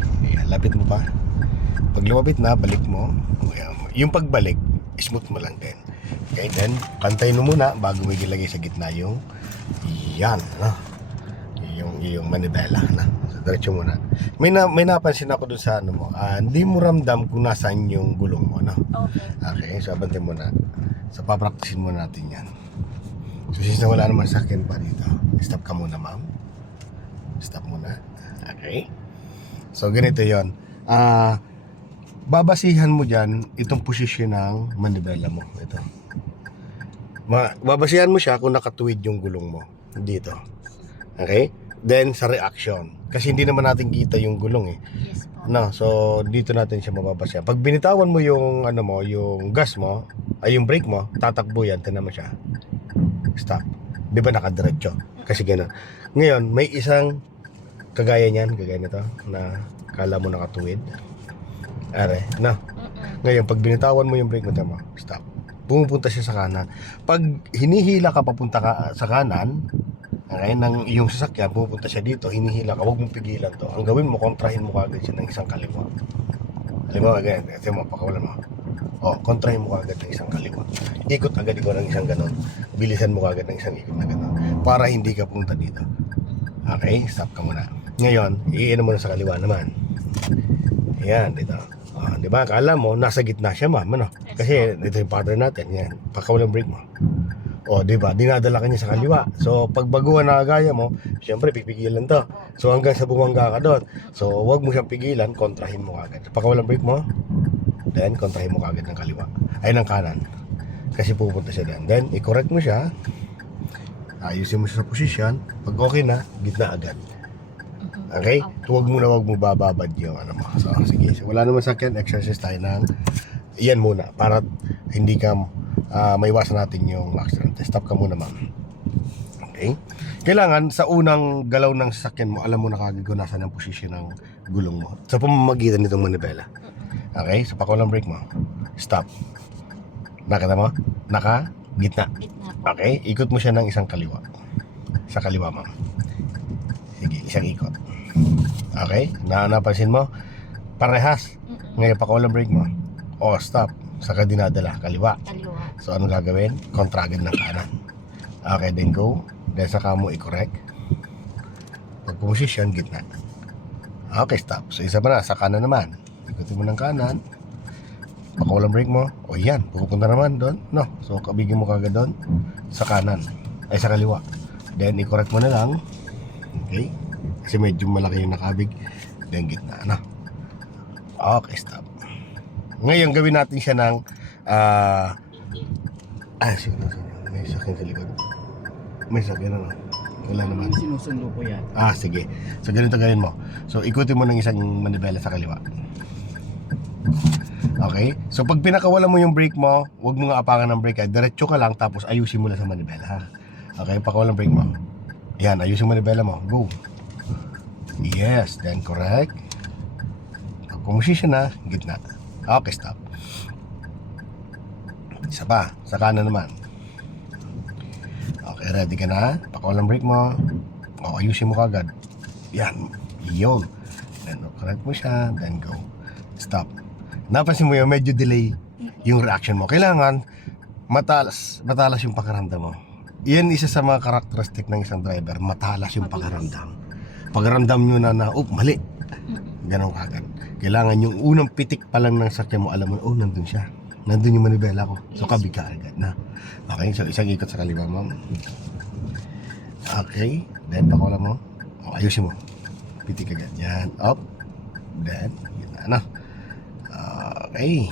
Okay. Ayan, lapit mo pa. Pag lumapit na, balik mo. Ayan. Yung pagbalik, smooth mo lang din. Okay, then, pantayin mo muna bago mo ilagay sa gitna yung yan, no? Yung manibela, no? So, diretso muna. May napansin ako dun sa ano mo. Hindi mo ramdam kung nasaan yung gulong mo, no? Okay, so abante mo na. So, papraktisin mo natin yan. So, since na wala naman sakyan pa dito, stop ka muna, ma'am. Stop muna. Okay. So, ganito yon. Babasihan mo dyan itong posisyon ng manibela mo. Ito. Babasihan mo siya kung nakatuwid yung gulong mo. Dito. Okay? Then, sa reaction. Kasi hindi naman natin kita yung gulong eh. Yes po. No, so dito natin siya mababasihan. Pag binitawan mo yung ano mo, yung gas mo, ay yung brake mo, tatakbo yan, tingnan mo siya. Stop. 'Di ba nakadiretso? Kasi ganoon. Ngayon, may isang kagaya niyan, kagaya nito na kala mo nakatuwid. Are, no. Ngayon, pag binitawan mo yung brake mo, tama, stop. Pumupunta siya sa kanan. Pag hinihila ka papunta ka sa kanan, okay, ng iyong sasakyan, pupunta siya dito, hinihila ka, huwag mong pigilan to. Ang gawin mo, kontrahin mo kagad siya ng isang kaliwa. Halimbawa, ganyan, ito mo, pakawalan mo. O, kontrahin mo kagad ng isang kaliwa. Ikot agad ikaw ng isang ganon. Bilisan mo kagad ng isang ikot na ganon. Para hindi ka punta dito. Okay, stop ka muna. Ngayon, iinom mo na sa kaliwa naman. Ayan, dito. Di ba? Akala mo, nasa gitna siya, ma'am, ano? Kasi dito yung pattern natin. Yan, pakawalan brake mo. O, di ba? Dinadala ka niya sa kaliwa. So, pag baguhan na gaya mo, siyempre, pipigilan to. So, hanggang sa bumangga ka doon. So, huwag mo siyang pigilan, kontrahin mo agad. Pakawalan brake mo, then, kontrahin mo agad ng kaliwa. Ay, ng kanan. Kasi pupunta siya doon. Then, i-correct mo siya. Ayusin mo siya sa posisyon. Pag okay na, gitna agad. Okay? Huwag mo bababad yung ano mo. So, sige. So, wala naman sa akin, exercise tayo ng yan muna. Para hindi ka maiwasan natin yung accident. Stop ka muna, ma'am. Okay? Kailangan sa unang galaw ng sasakyan mo, alam mo na kagad kung nasaan ang posisyon ng gulong mo. Sa pamamagitan nitong manibela. Okay? So, pakawalang brake mo. Stop. Nakita mo? Gitna. Okay? Ikot mo siya ng isang kaliwa. Sa kaliwa, ma'am. Sige, isang ikot. Okay? Napansin mo? Parehas. Ngayon, pakawalang brake mo. O, stop. Saka dinadala, kaliwa. So, anong gagawin? Kontra agad ng kanan. Okay, then go. Then saka mo i-correct. Pag pumusisyon, gitna. Okay, stop. So, isa pa na, sa kanan naman. Ikutin mo ng kanan. Pakawalang brake mo. O, yan. Pupunta naman doon. No. So, kabigin mo kagad doon. Sa kanan. Ay, sa kaliwa. Then, i-correct mo na lang. Okay? Kasi medyo malaki yung nakabig. Then, gitna. Ano? Okay, stop. Ngayon, gawin natin siya ng sige. May sakyan sa likod. May sakyan, ano? Wala naman. Sinusundo ko yan. Sige. So, ganito gawin mo. So, ikutin mo ng isang manibela sa kaliwa. Okay? So, pag pinakawalan mo yung brake mo, huwag mo nga apakan ng brake. Diretso ka lang, tapos ayusin mo lang sa manibela, ha? Okay? Pakawalan brake mo. Yan, ayusin mo manibela mo. Go. Yes, then correct. Pag pumusisyon na, gitna. Okay, stop. Isa pa, sa kanan naman. Okay, ready ka na? Pakawalan brake mo. O, ayusin mo kagad. Yan, yun. Then, correct mo siya, then go. Stop. Napansin mo yun, medyo delay yung reaction mo. Kailangan, matalas yung pakiramdam mo. Yan isa sa mga karakteristik ng isang driver, matalas yung pakiramdam. Pagramdam nyo na mali. Ganun kagad. Kailangan yung unang pitik pa lang ng sakyan mo, alam mo, nandun siya. Nandun yung manibela ko. So, kabig ka agad na. Okay, so isang ikot sa kaliwa, ma'am. Okay, then pakawala mo. Ayusin mo. Pitik agad. Yan, up. Then, gitna na. Okay.